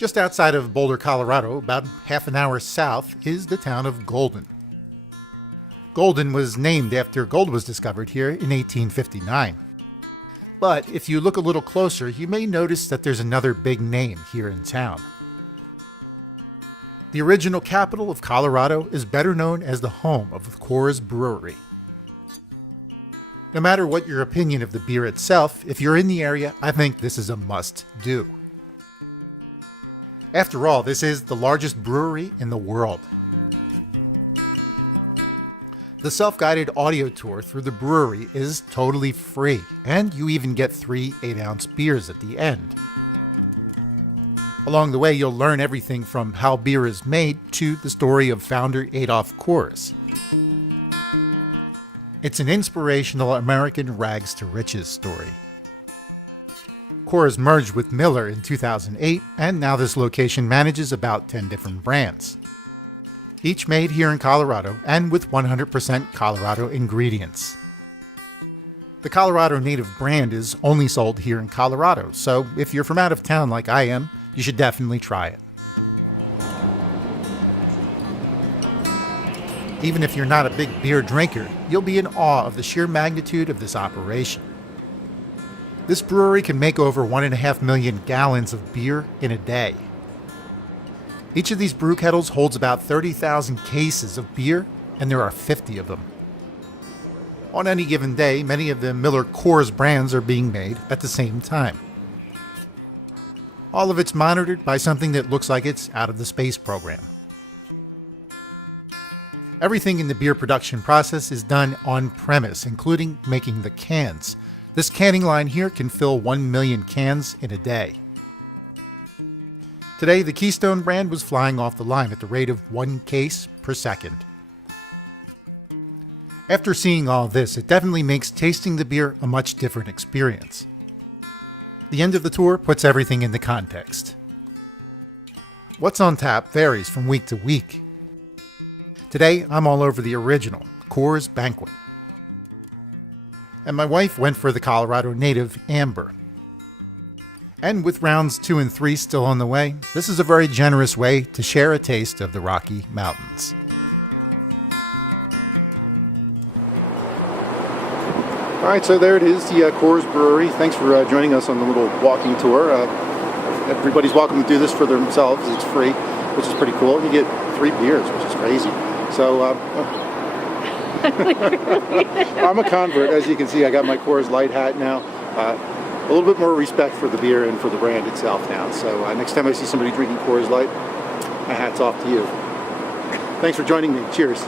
Just outside of Boulder, Colorado, about half an hour south, is the town of Golden. Golden was named after gold was discovered here in 1859. But if you look a little closer, you may notice that there's another big name here in town. The original capital of Colorado is better known as the home of the Coors Brewery. No matter what your opinion of the beer itself, if you're in the area, I think this is a must-do. After all, this is the largest brewery in the world. The self-guided audio tour through the brewery is totally free, and you even get 3 8-ounce beers at the end. Along the way, you'll learn everything from how beer is made to the story of founder Adolf Coors. It's an inspirational American rags to riches story. Coors merged with Miller in 2008, and now this location manages about 10 different brands. Each made here in Colorado and with 100% Colorado ingredients. The Colorado Native brand is only sold here in Colorado, so if you're from out of town like I am, you should definitely try it. Even if you're not a big beer drinker, you'll be in awe of the sheer magnitude of this operation. This brewery can make over 1.5 million gallons of beer in a day. Each of these brew kettles holds about 30,000 cases of beer, and there are 50 of them. On any given day, many of the Miller Coors brands are being made at the same time. All of it's monitored by something that looks like it's out of the space program. Everything in the beer production process is done on premise, including making the cans. This canning line here can fill 1 million cans in a day. Today, the Keystone brand was flying off the line at the rate of 1 case per second. After seeing all this, it definitely makes tasting the beer a much different experience. The end of the tour puts everything into context. What's on tap varies from week to week. Today, I'm all over the original, Coors Banquet. And my wife went for the Colorado Native Amber. And with rounds 2 and 3 still on the way, this is a very generous way to share a taste of the Rocky Mountains. All right, so there it is, the Coors Brewery. Thanks for joining us on the little walking tour. Everybody's welcome to do this for themselves. It's free, which is pretty cool. You get 3 beers, which is crazy. So I'm a convert, as you can see. I got my Coors Light hat now. A little bit more respect for the beer and for the brand itself now. So next time I see somebody drinking Coors Light, my hat's off to you. Thanks for joining me. Cheers.